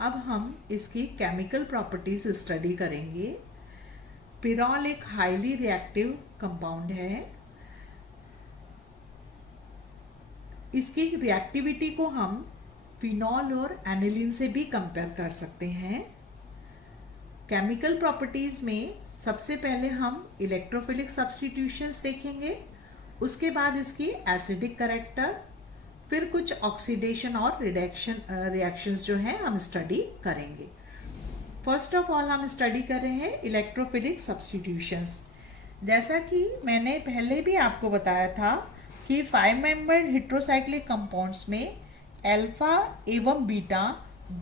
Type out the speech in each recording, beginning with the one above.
अब हम इसकी केमिकल प्रॉपर्टीज स्टडी करेंगे। पिरॉल एक हाईली रिएक्टिव कंपाउंड है। इसकी रिएक्टिविटी को हम फिनॉल और एनिलीन से भी कंपेयर कर सकते हैं। केमिकल प्रॉपर्टीज में सबसे पहले हम इलेक्ट्रोफिलिक सब्स्टिट्यूशंस देखेंगे, उसके बाद इसकी एसिडिक कैरेक्टर, फिर कुछ ऑक्सीडेशन और रिएक्शंस जो हैं हम स्टडी करेंगे। फर्स्ट ऑफ ऑल हम स्टडी कर रहे हैं इलेक्ट्रोफिलिक सब्स्टिट्यूशंस। जैसा कि मैंने पहले भी आपको बताया था कि 5 मेंबर्ड हेट्रोसाइक्लिक कंपाउंड्स में अल्फा एवं बीटा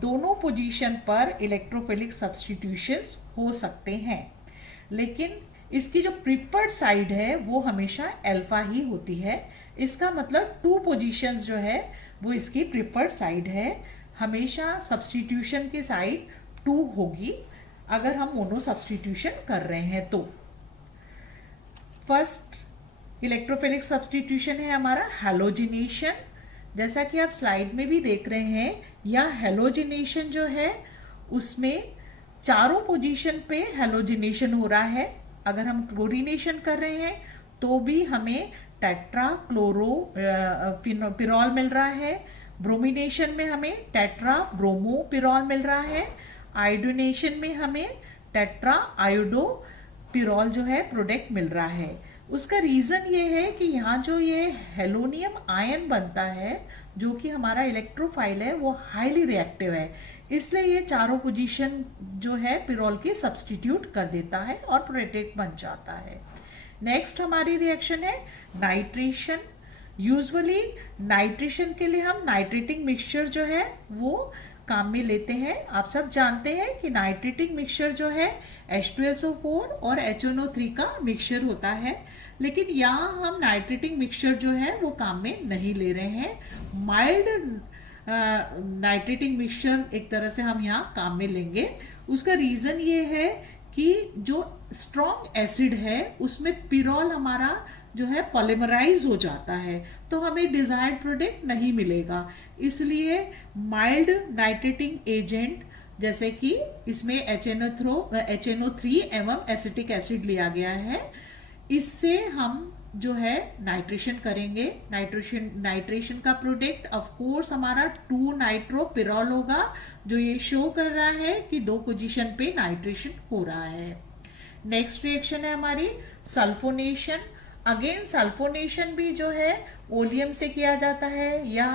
दोनों पोजीशन पर इलेक्ट्रोफिलिक सब्स्टिट्यूशंस हो सकते हैं, लेकिन इसकी जो प्रिफर्ड साइड है वो हमेशा अल्फा ही होती है। इसका मतलब 2 पोजीशंस जो है वो इसकी प्रिफर्ड साइड है। हमेशा सब्स्टिट्यूशन की साइड 2 होगी अगर हम मोनो सब्स्टिट्यूशन कर रहे हैं तो। फर्स्ट इलेक्ट्रोफिलिक सब्स्टिट्यूशन है हमारा हैलोजिनेशन। जैसा कि आप स्लाइड में भी देख रहे हैं, यह हैलोजिनेशन जो है उसमें चारों पोजीशन पे हैलोजिनेशन हो रहा है। अगर हम क्लोरीनेशन कर रहे हैं तो भी हमें टेट्रा क्लोरो पिरॉल मिल रहा है। ब्रोमिनेशन में हमें टेट्रा ब्रोमो पिरॉल मिल रहा है। आयोडोनेशन में हमें टेट्रा आयोडो पिरॉल जो है प्रोडक्ट मिल रहा है। उसका रीज़न ये है कि यहाँ जो ये हेलोनियम आयन बनता है जो कि हमारा इलेक्ट्रोफाइल है वो हाईली रिएक्टिव है, इसलिए ये चारों पोजीशन जो है पिरॉल की सब्स्टिट्यूट कर देता है और प्रोडक्ट बन जाता है। नेक्स्ट हमारी रिएक्शन है नाइट्रेशन। यूजुअली नाइट्रेशन के लिए हम नाइट्रेटिंग मिक्सचर जो है वो काम में लेते हैं। आप सब जानते हैं कि नाइट्रेटिंग मिक्सचर जो है H2SO4 और HNO3 का मिक्सचर होता है, लेकिन यहाँ हम नाइट्रेटिंग मिक्सचर जो है वो काम में नहीं ले रहे हैं। माइल्ड नाइट्रेटिंग मिक्सचर एक तरह से हम यहाँ काम में लेंगे। उसका रीज़न ये है कि जो स्ट्रॉन्ग एसिड है उसमें पिरॉल हमारा जो है पॉलीमराइज हो जाता है तो हमें डिजायर्ड प्रोडक्ट नहीं मिलेगा। इसलिए माइल्ड नाइट्रेटिंग एजेंट जैसे कि इसमें HNO3 एवं एसिटिक एसिड लिया गया है, इससे हम जो है नाइट्रेशन करेंगे। नाइट्रेशन का प्रोडक्ट ऑफ कोर्स हमारा 2 नाइट्रो पिरॉल होगा, जो ये शो कर रहा है कि 2 पोजीशन पे नाइट्रेशन हो रहा है। नेक्स्ट रिएक्शन है हमारी सल्फोनेशन। अगेन सल्फोनेशन भी जो है ओलियम से किया जाता है या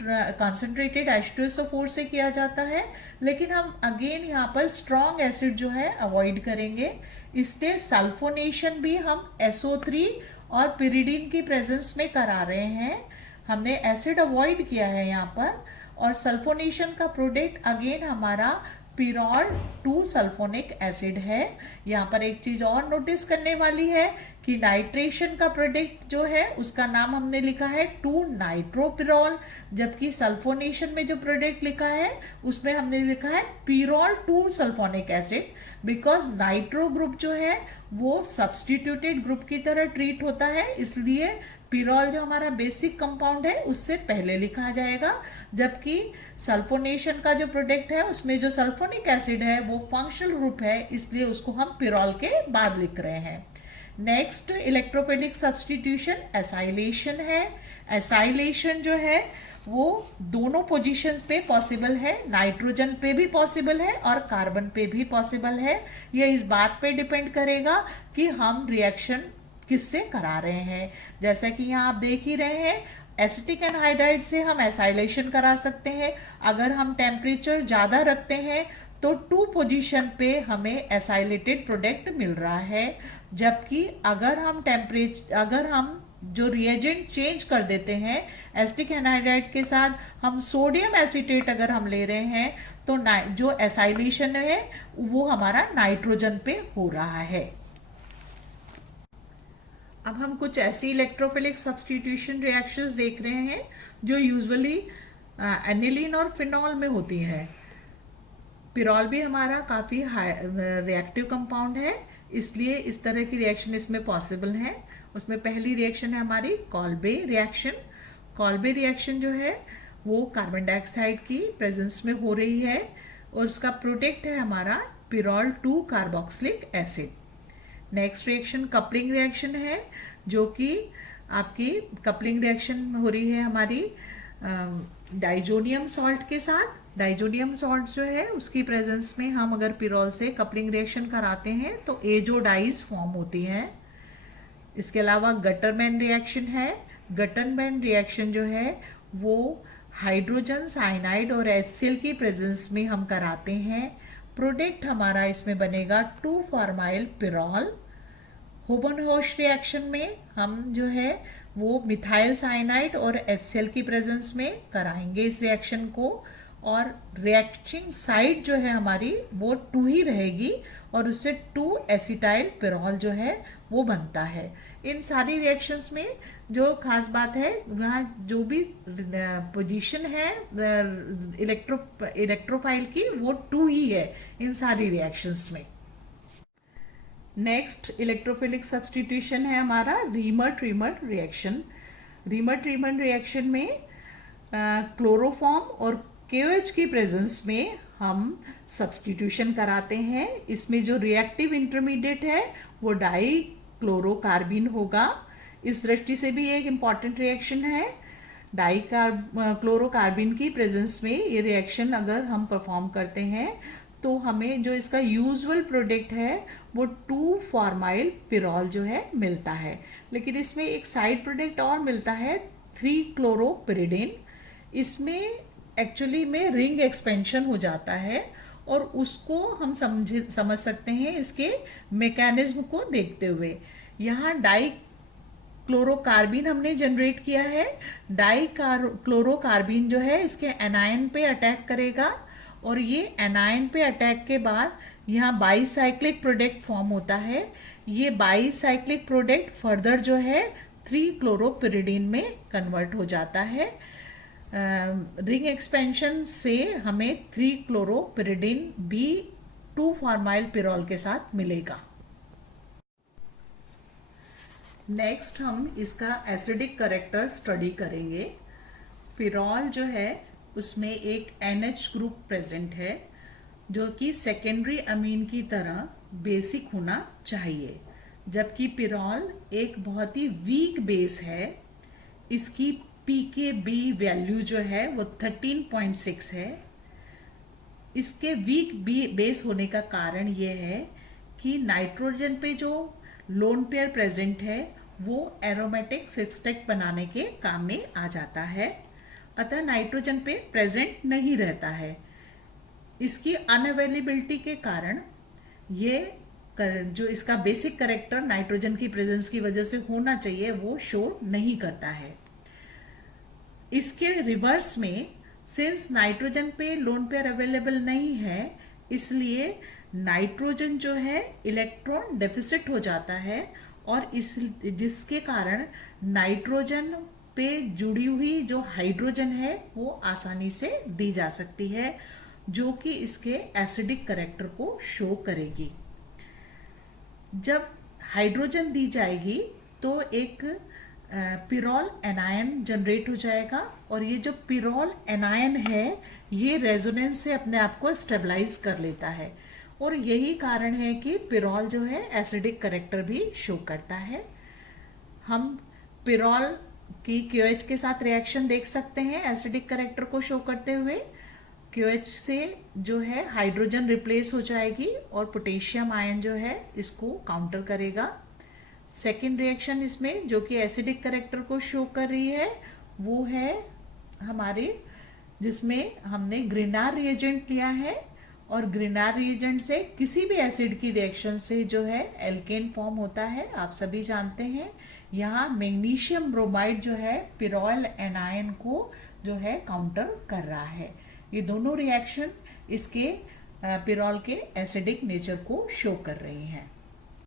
कंसंट्रेटेड H2SO4 से किया जाता है, लेकिन हम अगेन यहाँ पर स्ट्रॉन्ग एसिड जो है अवॉइड करेंगे। इससे सल्फोनेशन भी हम SO3 और पिरिडीन की प्रेजेंस में करा रहे हैं। हमने एसिड अवॉइड किया है यहाँ पर। और सल्फोनेशन का प्रोडक्ट अगेन हमारा पिरॉल 2 सल्फोनिक एसिड है। यहाँ पर एक चीज़ और नोटिस करने वाली है कि नाइट्रेशन का प्रोडक्ट जो है उसका नाम हमने लिखा है 2 नाइट्रोपिरॉल, जबकि सल्फोनेशन में जो प्रोडक्ट लिखा है उसमें हमने लिखा है पिरॉल 2 sulphonic acid, because nitro group जो है वो सब्स्टिट्यूटेड ग्रुप की तरह ट्रीट होता है, इसलिए पिरॉल जो हमारा बेसिक कंपाउंड है उससे पहले लिखा जाएगा, जबकि सल्फोनेशन का जो प्रोडक्ट है उसमें जो सल्फोनिक एसिड है वो फंक्शनल ग्रुप है, इसलिए उसको हम पिरॉल के बाद लिख रहे हैं। नेक्स्ट इलेक्ट्रोफिलिक सब्स्टिट्यूशन एसाइलेशन है। एसाइलेशन जो है वो दोनों पोजीशंस पे पॉसिबल है, नाइट्रोजन पे भी पॉसिबल है और कार्बन पे भी पॉसिबल है। यह इस बात पे डिपेंड करेगा कि हम रिएक्शन किससे करा रहे हैं। जैसा कि यहाँ आप देख ही रहे हैं, एसिटिक एनहाइड्राइड से हम एसाइलेशन करा सकते हैं। अगर हम टेम्परेचर ज़्यादा रखते हैं तो 2 पोजीशन पे हमें एसाइलेटेड प्रोडक्ट मिल रहा है, जबकि अगर हम जो रिएजेंट चेंज कर देते हैं एसिटिक एनहाइड्राइड के साथ, हम सोडियम एसीटेट अगर हम ले रहे हैं तो जो एसाइलेशन है वो हमारा नाइट्रोजन पे हो रहा है। अब हम कुछ ऐसी इलेक्ट्रोफिलिक सब्स्टिट्यूशन रिएक्शंस देख रहे हैं जो यूजुअली एनिलीन और फिनॉल में होती हैं। पिरॉल भी हमारा काफ़ी हाई रिएक्टिव कंपाउंड है, इसलिए इस तरह की रिएक्शन इसमें पॉसिबल है। उसमें पहली रिएक्शन है हमारी कॉल्बे रिएक्शन। कॉल्बे रिएक्शन जो है वो कार्बन डाइऑक्साइड की प्रेजेंस में हो रही है, और उसका प्रोडक्ट है हमारा पिरॉल 2 carboxylic acid. Next reaction coupling reaction है, जो कि आपकी कपलिंग रिएक्शन हो रही है हमारी डाइजोनियम सॉल्ट के साथ। डाइजोनियम सॉल्ट जो है उसकी प्रेजेंस में हम अगर पिरॉल से कपलिंग रिएक्शन कराते हैं तो एजो डाइज फॉर्म होती हैं। इसके अलावा गटरमैन रिएक्शन है। गटरमैन रिएक्शन जो है वो हाइड्रोजन साइनाइड और HCl की प्रेजेंस में हम कराते हैं। प्रोडक्ट हमारा इसमें बनेगा 2-फॉर्माइल पिरॉल। होबन-हॉश रिएक्शन में हम जो है वो मिथाइल साइनाइड और HCl की प्रेजेंस में कराएंगे इस रिएक्शन को, और रिएक्टिंग साइड जो है हमारी वो 2 ही रहेगी, और उससे 2 एसिटाइल पिरॉल जो है वो बनता है। इन सारी रिएक्शंस में जो खास बात है, वहाँ जो भी पोजीशन है इलेक्ट्रोफाइल की वो 2 ही है इन सारी रिएक्शंस में। नेक्स्ट इलेक्ट्रोफिलिक सब्स्टिट्यूशन है हमारा रीमर-ट्रिमर रिएक्शन। रीमर-ट्रिमर रिएक्शन में क्लोरोफॉर्म और KOH की प्रेजेंस में हम सब्स्टिट्यूशन कराते हैं। इसमें जो रिएक्टिव इंटरमीडिएट है वो डाई क्लोरोकार्बिन होगा। इस दृष्टि से भी एक इम्पॉर्टेंट रिएक्शन है। डाई क्लोरोकार्बिन की प्रेजेंस में ये रिएक्शन अगर हम परफॉर्म करते हैं तो हमें जो इसका यूजुअल प्रोडक्ट है वो 2-फॉर्माइल पिरॉल जो है मिलता है, लेकिन इसमें एक साइड प्रोडक्ट और मिलता है 3-क्लोरोपिरिडिन। इसमें एक्चुअली में रिंग एक्सपेंशन हो जाता है, और उसको हम समझ सकते हैं इसके मैकेनिज्म को देखते हुए। यहाँ डाई क्लोरोकार्बिन हमने जनरेट किया है। डाई क्लोरोकार्बिन जो है इसके एनायन पे अटैक करेगा, और ये एनायन पे अटैक के बाद यहाँ बाईसाइक्लिक प्रोडक्ट फॉर्म होता है। ये बाईसाइक्लिक प्रोडक्ट फर्दर जो है 3-क्लोरोपिरिडिन में कन्वर्ट हो जाता है। रिंग एक्सपेंशन से हमें 3-क्लोरोपिरिडिन भी 2-फॉर्माइल पिरॉल के साथ मिलेगा। नेक्स्ट हम इसका एसिडिक कैरेक्टर स्टडी करेंगे। पिरॉल जो है उसमें एक NH ग्रुप प्रेजेंट है, जो कि सेकेंडरी अमीन की तरह बेसिक होना चाहिए, जबकि पिरॉल एक बहुत ही वीक बेस है। इसकी pKb वैल्यू जो है वो 13.6 है। इसके वीक बेस होने का कारण ये है कि नाइट्रोजन पे जो लोन पेयर प्रेजेंट है वो एरोमेटिक सिस्टेट बनाने के काम में आ जाता है, अतः नाइट्रोजन पे प्रेजेंट नहीं रहता है। इसकी अनअवेलेबिलिटी के कारण ये जो इसका बेसिक कैरेक्टर नाइट्रोजन की प्रेजेंस की वजह से होना चाहिए वो शो नहीं करता है। इसके रिवर्स में सिंस नाइट्रोजन पे लोन पेयर अवेलेबल नहीं है, इसलिए नाइट्रोजन जो है इलेक्ट्रॉन डेफिसिट हो जाता है, और इस जिसके कारण नाइट्रोजन पे जुड़ी हुई जो हाइड्रोजन है वो आसानी से दी जा सकती है, जो कि इसके एसिडिक कैरेक्टर को शो करेगी। जब हाइड्रोजन दी जाएगी तो एक पिरॉल एनायन जनरेट हो जाएगा, और ये जो पिरॉल एनायन है ये रेजोनेंस से अपने आप को स्टेबलाइज कर लेता है, और यही कारण है कि पिरॉल जो है एसिडिक कैरेक्टर भी शो करता है। हम पिरॉल की KOH के साथ रिएक्शन देख सकते हैं एसिडिक कैरेक्टर को शो करते हुए। KOH से जो है हाइड्रोजन रिप्लेस हो जाएगी और पोटेशियम आयन जो है इसको काउंटर करेगा। सेकेंड रिएक्शन इसमें जो कि एसिडिक कैरेक्टर को शो कर रही है वो है हमारे जिसमें हमने ग्रिनार रिएजेंट लिया है, और ग्रिनार रिएजेंट से किसी भी एसिड की रिएक्शन से जो है एल्केन फॉर्म होता है, आप सभी जानते हैं। यहाँ मैग्नीशियम ब्रोमाइड जो है पिरॉल एनायन को जो है काउंटर कर रहा है। ये दोनों रिएक्शन इसके पिरॉल के एसिडिक नेचर को शो कर रही हैं।